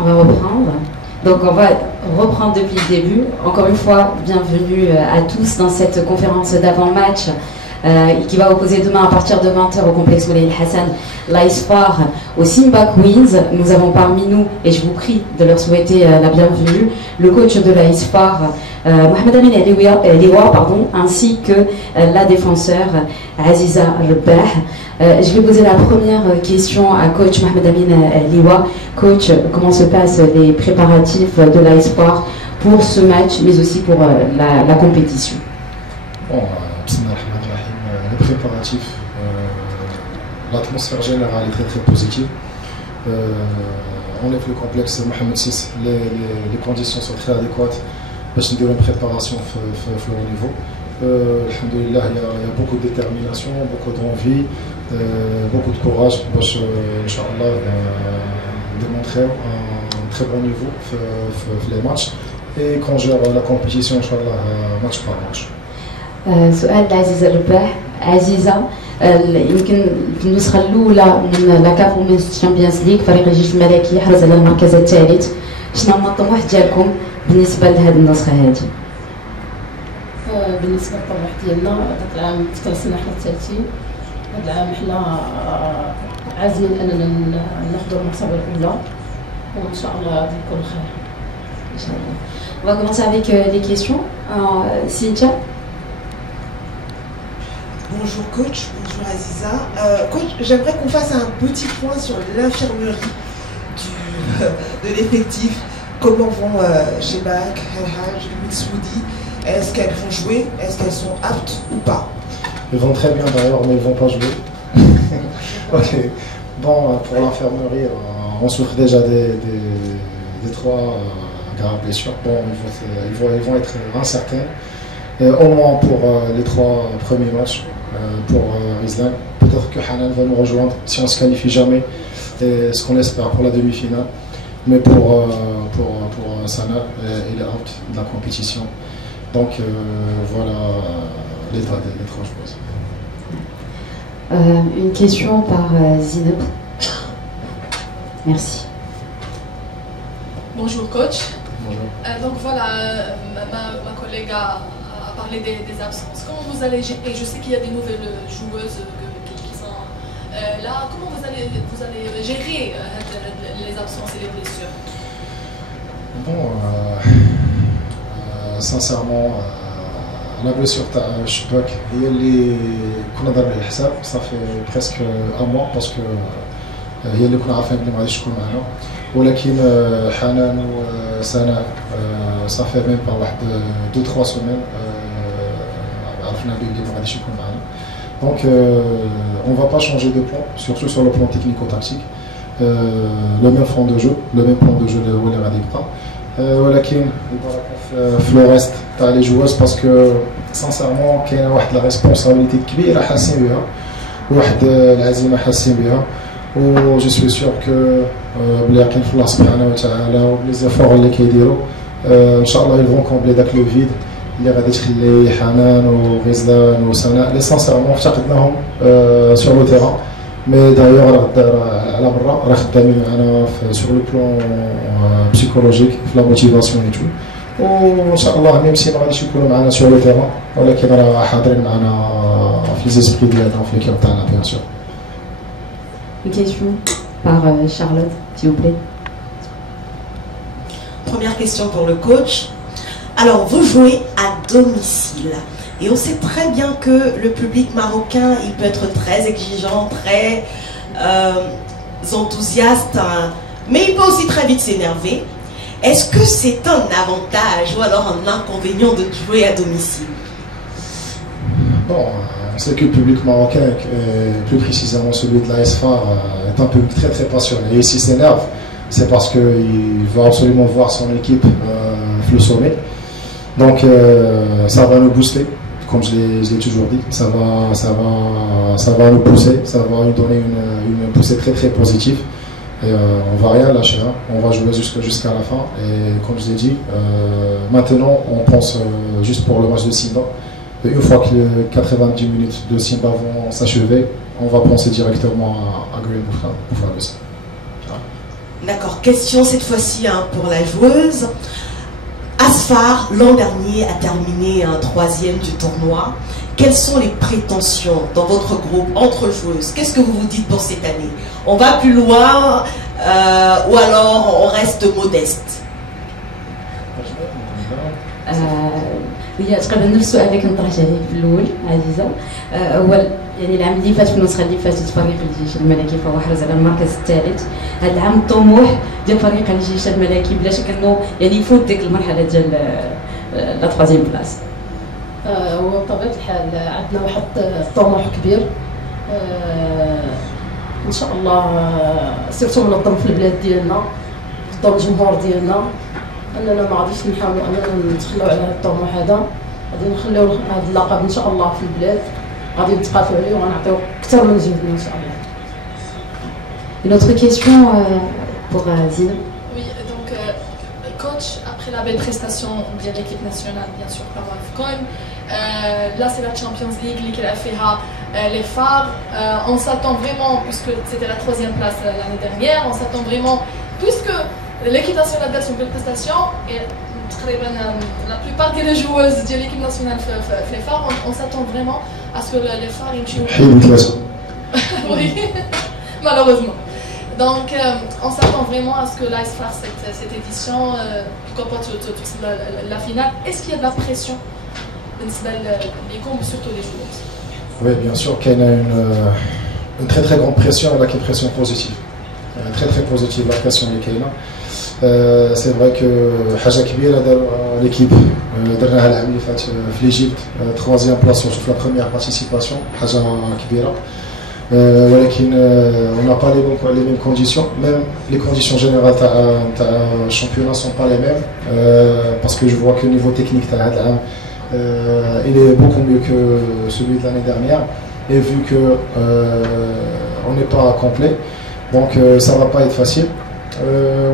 On va reprendre. Donc on va reprendre depuis le début. Encore une fois, bienvenue à tous dans cette conférence d'avant-match qui va opposer demain à partir de 20h au complexe Moulay Hassan l'Aïsfar au Simba Queens. Nous avons parmi nous, et je vous prie de leur souhaiter la bienvenue, le coach de l'Aïsfar, Mohamed Amin Liwa, ainsi que la défenseur Aziza Rebah. Je vais poser la première question à coach Mohamed Amin Liwa. Coach, comment se passent les préparatifs de l'Aïsfar pour ce match, mais aussi pour la compétition? Bon, les préparatifs, l'atmosphère générale est très très positive. On est le complexe Mohamed VI, les conditions sont très adéquates pour une préparation au haut niveau. Alhamdoulilah, il y a beaucoup de détermination, beaucoup d'envie, beaucoup de courage pour Inch'Allah démontrer un très bon niveau dans les matchs et qu'on gère la compétition Inch'Allah match par match. سؤال لعزيزة الرباح. عزيزة، يمكن في النسخة الأولى من لا كاف وومنز تشامبيونز ليغ فريق الجيش الملكي حرز على المركز الثالث. شنو هما الطموح ديالكم بالنسبة لهذه النسخة هذه؟ بالنسبة للطموح ديالنا ذاك العام تكرسنا حنا الثالثين. هذا العام حنا عازمين أننا ناخذوا المرتبة الأولى وإن شاء الله غادي يكون خير. إن شاء الله. On va commencer avec les questions. Cynthia. Bonjour coach, bonjour Aziza. Coach, j'aimerais qu'on fasse un petit point sur l'infirmerie de l'effectif. Comment vont Shebak, Helhaj, Mitsoudi? Est-ce qu'elles vont jouer? Est-ce qu'elles sont aptes ou pas? Ils vont très bien d'ailleurs, mais ils ne vont pas jouer. Ok. Bon, pour l'infirmerie, on souffre déjà des trois graves blessures. Bon, ils vont être incertains. Au moins pour les trois premiers matchs pour Rizlan. Peut-être que Hanan va nous rejoindre si on ne se qualifie jamais, et ce qu'on espère pour la demi-finale. Mais pour Sana, il est out de la compétition. Donc voilà l'état des trois joueuses. Une question par Zineb. Merci. Bonjour coach. Bonjour. Donc voilà, ma collègue a parlé des absences. Comment vous allez gérer? Je sais qu'il y a des nouvelles joueuses qui sont là. Comment vous allez gérer les absences et les blessures? Bon, sincèrement, la blessure de Shebak, ça fait presque un mois parce que هي اللي كنا عارفين بلي ما غاديش تكون معنا. ولكن حنان وسناء ça fait même pas واحد 2-3 semaines عرفنا بلي ما غاديش يكون معنا. Donc on va pas changer de plan, surtout sur le plan technico-tactique. Le même fond de jeu, le même plan de jeu هو اللي غادي يبقى. ولكن البركه في لو ريست تاع لي جوز باسكو سانسيرمون كاينه واحد لا ريسبونسابيلتي كبيره حاسين بها وواحد العزيمه حاسين بها. و جو سوي سيغ كو بلي كاين في الله سبحانه وتعالى ولي زيفور اللي كيديروا ان شاء الله يلفون كومبلي داك لو فيد اللي غادي تخلي حنان وغزلان وسناء لي سانسيرمون افتقدناهم سور لو تيران. مي دايوغ راه على برا راه خدامين معنا سور لو بلون بسيكولوجيك في لا موتيفاسيون اي تو. وان شاء الله ميم سي ما غاديش يكونوا معنا سور لو تيران ولكن راه حاضرين معنا في لي زيسبري ديالنا وفي ليكيب تاعنا بيان سور. Une question par Charlotte, s'il vous plaît. Première question pour le coach. Alors, vous jouez à domicile. Et on sait très bien que le public marocain, il peut être très exigeant, très enthousiaste, hein, mais il peut aussi très vite s'énerver. Est-ce que c'est un avantage ou alors un inconvénient de jouer à domicile? Bon, on sait que le public marocain, plus précisément celui de l'ASFAR, est un public très très passionné. Et s'il s'énerve, c'est parce qu'il veut absolument voir son équipe le sommet. Donc ça va nous booster, comme je l'ai toujours dit. Ça va nous pousser, ça va nous donner une poussée très très positive. Et on va rien lâcher, hein. On va jouer jusqu'à la fin. Et comme je l'ai dit, maintenant on pense juste pour le match de Simba. Et une fois que les 90 minutes de Simba vont s'achever, on va penser directement à Green pour faire ça. D'accord, question cette fois-ci pour la joueuse. Asfar, l'an dernier, a terminé un 3e du tournoi. Quelles sont les prétentions dans votre groupe entre joueuses? Qu'est-ce que vous vous dites pour cette année? On va plus loin ou alors on reste modeste? هي تقريبا نفس السؤال اللي كنت طرحت عليه في الاول عزيزه. هو يعني العام اللي فات في النسخه اللي فاتت فريق الجيش الملكي فهو حرز على المركز الثالث. هذا العام الطموح ديال فريق الجيش الملكي بلا شك انه يعني يفوت ديك المرحله ديال لا تروازيام بلاص. هو بطبيعه الحال عندنا واحد الطموح كبير ان شاء الله سيرتو منظم في البلاد ديالنا قدام الجمهور ديالنا اننا ما غاديش نحاولوا اننا نتخلوا على هذا الطموح هذا غادي نخليو هذا اللقب ان شاء الله في البلاد غادي نتقاتلوا عليه وغنعطيو اكثر من جهدنا ان شاء الله. Une autre question pour Zina. Oui, donc coach, après la belle prestation de l'équipe nationale, bien sûr, par Afcon, là c'est la Champions League, qui a fait les phares. On s'attend vraiment, puisque c'était la 3e place l'année dernière, on s'attend vraiment, puisque l'équipe nationale a une belle prestation, et la plupart des joueuses de l'équipe nationale les phares, on s'attend vraiment à ce que les phares ils oui, malheureusement. Donc on s'attend vraiment à ce que l'AS fasse cette édition, pourquoi pas la finale. Est-ce qu'il y a de la pression les combes, surtout les joueuses? Oui, bien sûr qu'il y a une très très grande pression, qui est pression positive. Très très positive la pression qu'il y a. C'est vrai que حاجة كبيرة داروا l'équipe درناها العام اللي فات في l'Égypte 3e place sur la première participation حاجة كبيرة. ولكن on n'a pas les mêmes conditions, même les conditions générales تاع championnat sont pas les mêmes parce que je vois que le niveau technique تاع هذا العام il est beaucoup mieux que celui de l'année dernière et vu que on n'est pas complet donc ça va pas être facile.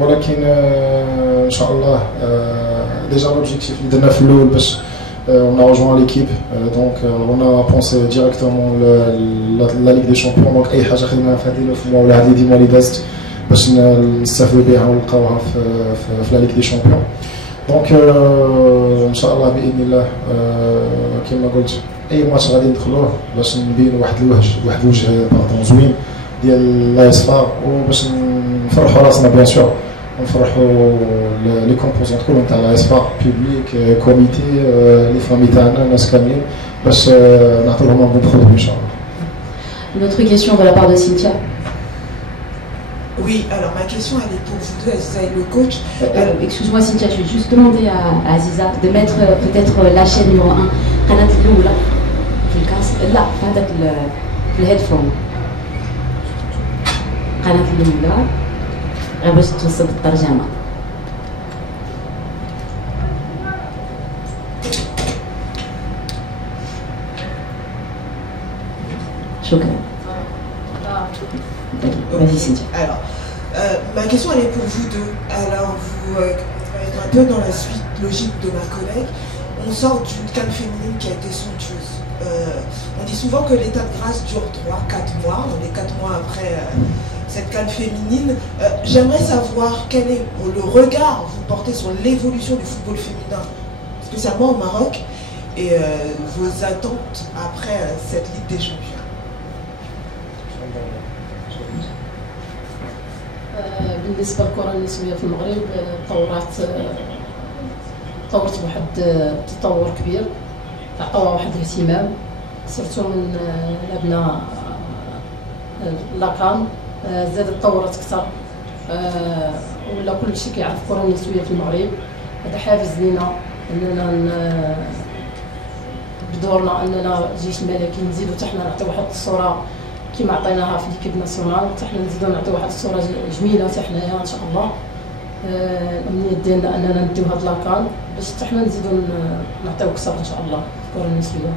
ولكن ان شاء الله déjà l'objectif اللي درنا في الاول باش on a rejoint l'équipe donc on a pensé directement la Ligue des Champions donc اي حاجه خدمناها في هذه الفمو ولا هذه ديما اللي دازت باش نستافدوا بها ونلقاوها في la Ligue des Champions donc ان شاء الله باذن الله كما قلت اي ماتش غادي ندخلوه باش نبينوا واحد الوجه باردون زوين ديال لايس فار وباش نفرحوا راسنا بيان سور ونفرحوا لي كومبوزونت كلهم تاع لايس فار بوبليك كوميتي لي فامي تاعنا الناس كاملين باش نعطيو لهم بون خدمه ان شاء الله. Une autre question de la part de Cynthia. Oui, alors ma question elle est pour vous deux, Aziza et le coach. Excuse-moi Cynthia, je vais juste demander à Aziza de mettre peut-être la chaîne numéro 1 قناة الأولى في الكاس لا في هذاك الهيدفون قناة الأولى غير باش توصل الترجمة. شكرا. Vas-y Cynthia. Alors, ma question elle est pour vous deux. Alors vous être un peu dans la suite logique de ma collègue. On sort d'une CAN féminine qui a été somptueuse. On dit souvent que l'état de grâce dure 3-4 mois. On est 4 mois après cette CAN féminine. J'aimerais savoir quel est le regard que vous portez sur l'évolution du football féminin, spécialement au Maroc, et vos attentes après cette Ligue des Champions. بالنسبه للكره النسويه في المغرب طورت بواحد التطور كبير عطاوها واحد الاهتمام سيرتو من لعبنا لاكان زادت تطورت اكثر ولا كل شيء كيعرف الكره النسويه في المغرب هذا حافز لينا اننا بدورنا اننا الجيش الملكي نزيدو حتى حنا نعطيو واحد الصوره كما عطيناها في ليكيب ناسيونال حتى حنا نزيدو نعطيو واحد الصوره جميله حتى حنايا ان شاء الله. الامنيه ديالنا اننا نديو هاد لاكان باش حتى حنا نزيدو نعطيو اكثر ان شاء الله في الكره النسويه.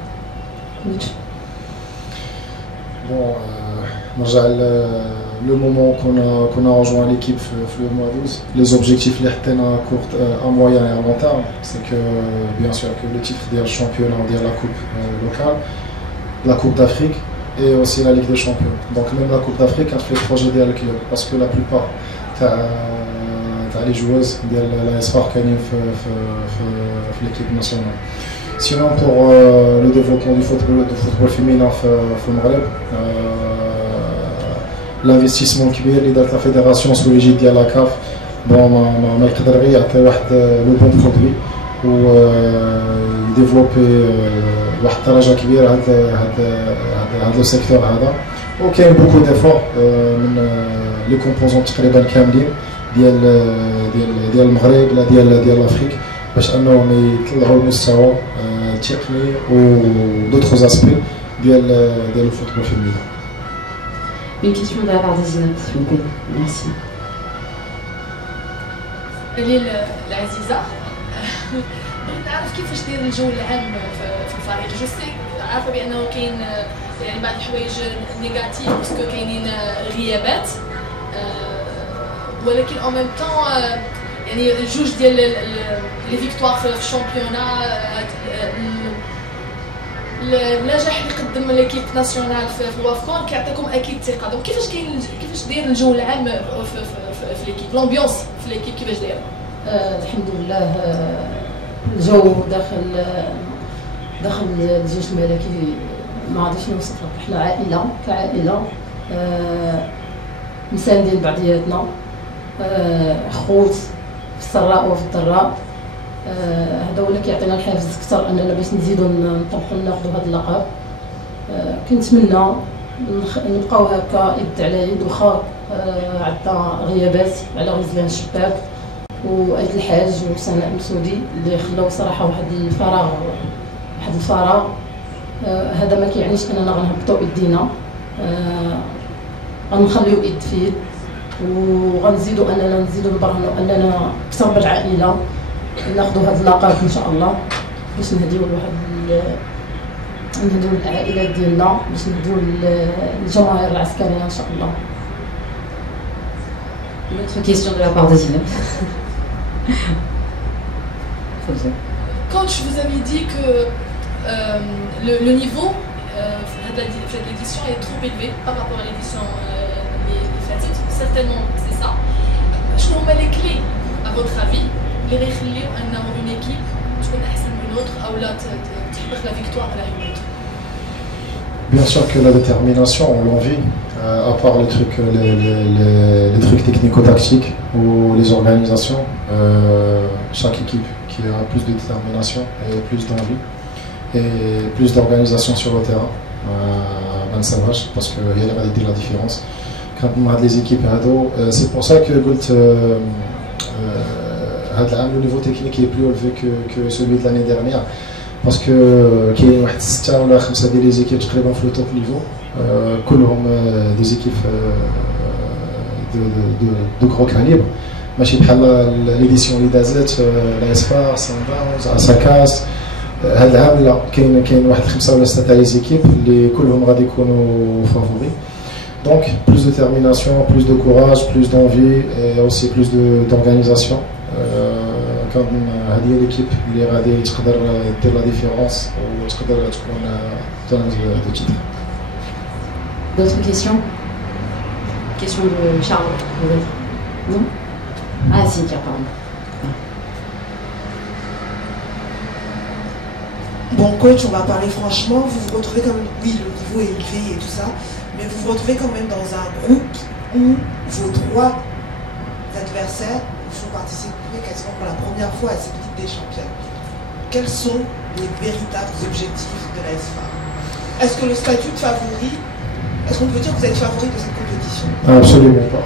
Bon, نرجع le moment qu'on a rejoint l'équipe le mois d'août, les objectifs les حطينا à moyen et à long terme, c'est que bien sûr que le titre de championnat de la coupe locale, la coupe d'Afrique et aussi la Ligue des Champions. Donc même la coupe d'Afrique a fait le projet de club parce que la plupart تاع لي جوز ديال لا اسفار كاينين في ليكيب ناسيونال. Sinon pour le développement du football féminin في المغرب l'investissement كبير اللي دارت لا فيدراسيون سو ليجيد ديال لا كاف بون ما يقدر غير يعطي واحد لو بون برودوي و يديفلوبي واحد الدرجه كبيره هذا لو سيكتور هذا. وكاين بوكو ديفور من لي كومبوزون تقريبا كاملين ديال المغرب لا ديال لافريك باش انهم يطلعوا المستوى التقني و دوطخ اسبي ديال الفوتبول فيمينين. Une question de la part de Zineb, s'il vous plaît. Merci. ليل العزيزة بغيت نعرف كيفاش داير الجو العام في الفريق. جو سي عارفة بأنه كاين يعني بعض الحوايج نيجاتيف باسكو كاينين غيابات ولكن اون ميم طون يعني جوج ديال لي فيكتوار في الشامبيونا النجاح اللي قدم ليكيب ناسيونال في الوافكون كيعطيكم اكيد ثقه. دونك كيفاش داير الجو العام في ليكيب لومبيونس في ليكيب كيفاش دايره؟ الحمد لله الجو داخل الجيش الملكي ما غاديش نوصف لك. حنا عائله كعائله مساندين بعضياتنا خوت في السراء وفي الضراء. هذا هو اللي كيعطينا الحافز اكثر اننا باش نزيدوا نطمحوا ناخذوا هذا اللقب. كنتمنى نبقاو هكا يد على يد واخا عندنا غيابات على غزلان الشباك وآية الحاج وسناء مسودي اللي خلاو صراحه واحد الفراغ. هذا ما كيعنيش اننا غنهبطوا ايدينا، غنخليو ايد في يد وغنزيدوا نبرهنوا اننا اكثر بالعائله ناخذوا هذا اللقب ان شاء الله باش نهديو العائلات ديالنا، باش نهديو الجماهير العسكريه ان شاء الله. Une autre question de la part de Zineb. Coach, vous avez dit que le niveau de cette édition est trop élevé par rapport à l'édition des Fatigues. Certainement, c'est ça. Je vous remets les clés, à votre avis, les réchiller une équipe تكون أحسن من l'autre أو لا تحقق la victoire à une autre. Bien sûr que la détermination, on l'envie, à part les trucs technico-tactiques ou les organisations, chaque équipe qui a plus de détermination et plus d'envie et plus d'organisation sur le terrain, ben ça marche parce qu'il y a la réalité de la différence. Quand on a des équipes à dos, c'est pour ça que le niveau technique est plus élevé que celui de l'année dernière. Parce que كاين واحد 6 ولا 5 ديال لي زيكيب تقريبا في لو توب نيفو كلهم دي زيكيب دو غرو كاليبر ماشي بحال ليديسيون اللي دازت لا اسفار سان داونز اساكاس. هذا العام لا كاين واحد 5 ولا 6 تاع لي زيكيب اللي كلهم غادي يكونوا فافوري. Donc plus de détermination, plus de courage, plus d'envie et aussi plus d'organisation. كان هذه ليكيب اللي غادي تقدر دير لا ديفيرونس وتقدر تكون تنز دو تيتر. D'autres questions? Question de Charles, peut-être? Non? Ah si, tiens, pardon. Bon coach, on va parler franchement, vous vous retrouvez quand même, oui le niveau est élevé et tout ça, mais vous vous retrouvez quand même dans un groupe où vos 3 adversaires vous participer quasiment pour la première fois à cette Ligue des Champions. Quels sont les véritables objectifs de la SFA? Est-ce que le statut de favori, est-ce qu'on peut dire que vous êtes favori de cette compétition? Absolument pas.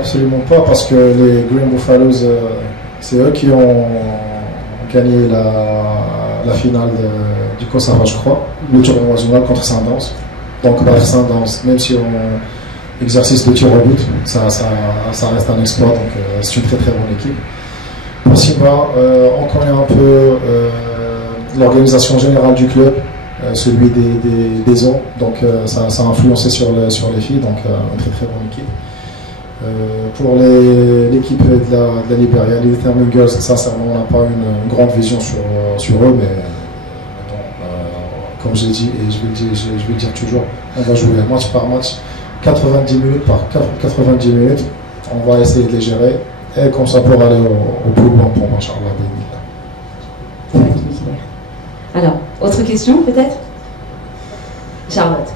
Absolument pas, parce que les Green Buffaloes, c'est eux qui ont gagné la finale du Kosovo, je crois, le tournoi national contre Sundance. Donc, Sundance, même si on exercice de tir au but, ça reste un exploit, donc c'est une très très bonne équipe. Pour Simba, on connaît un peu l'organisation générale du club, celui des hommes, donc ça a influencé sur les filles, donc une très très bonne équipe. Pour l'équipe de la Libéria, les Determined Girls, sincèrement on n'a pas une grande vision sur eux, mais comme j'ai dit et je vais le dire toujours, on va jouer match par match. 90 minutes par 90 minutes, on va essayer de les gérer et comme ça pour aller au plus loin pour Inch'Allah. Alors, autre question peut-être? Charlotte.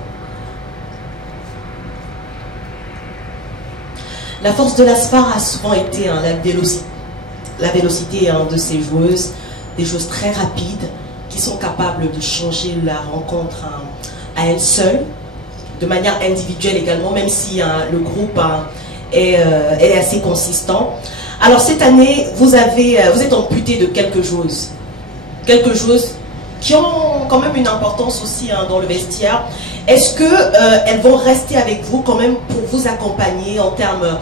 La force de l'Asfar a souvent été la vélocité de ces joueuses, des joueuses très rapides qui sont capables de changer la rencontre à elles seules, de manière individuelle également, même si le groupe est assez consistant. Alors cette année, vous êtes amputé de quelque chose qui ont quand même une importance aussi dans le vestiaire. Est-ce qu'elles vont rester avec vous quand même pour vous accompagner en termes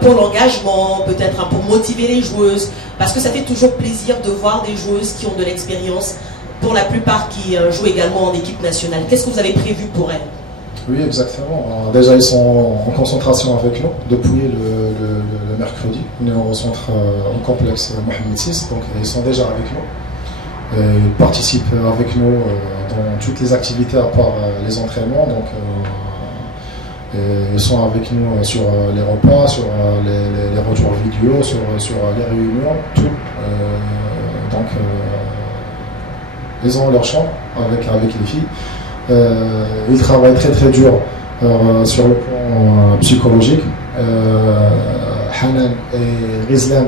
pour l'engagement, peut-être pour motiver les joueuses, parce que ça fait toujours plaisir de voir des joueuses qui ont de l'expérience, pour la plupart qui jouent également en équipe nationale. Qu'est-ce que vous avez prévu pour elles? Oui, exactement. Déjà, ils sont en concentration avec nous depuis le mercredi. On est au centre, au complexe Mohamed VI, donc ils sont déjà avec nous. Et ils participent avec nous dans toutes les activités à part les entraînements. Donc, ils sont avec nous sur les repas, sur les retours vidéo, sur les réunions, tout. Donc, ils ont leur champ avec les filles. Ils travaillent très très dur sur le plan psychologique. Hanan et Rizlan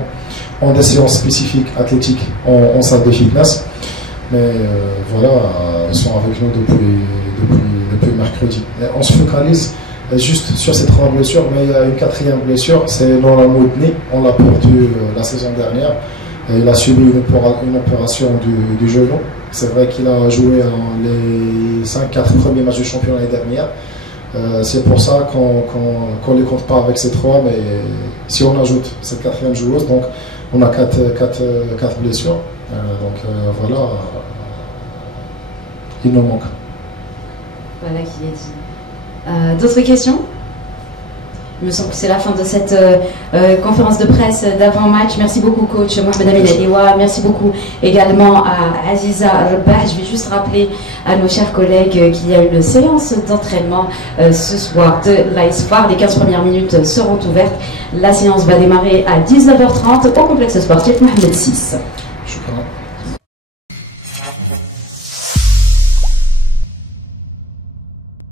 ont des séances spécifiques athlétiques en salle de fitness. Mais voilà, ils sont avec nous depuis mercredi. Et on se focalise juste sur ces 3 blessures, mais il y a une 4e blessure, c'est Nora Moudni. On l'a perdu la saison dernière. Il a subi une opération du genou. C'est vrai qu'il a joué les 5-4 premiers matchs du championnat l'année dernière. C'est pour ça qu'on ne les compte pas avec ces 3, mais si on ajoute cette 4e joueuse, donc on a 4 blessures. Voilà, il nous manque. Voilà qui est dit. D'autres questions? Il me semble que c'est la fin de cette conférence de presse d'avant-match. Merci beaucoup, coach Mohamed Amin Aliwa. Merci beaucoup également à Aziza Rebah. Je vais juste rappeler à nos chers collègues qu'il y a une séance d'entraînement ce soir de l'ASFAR. Les 15 premières minutes seront ouvertes. La séance va démarrer à 19h30 au complexe sportif Mohamed VI.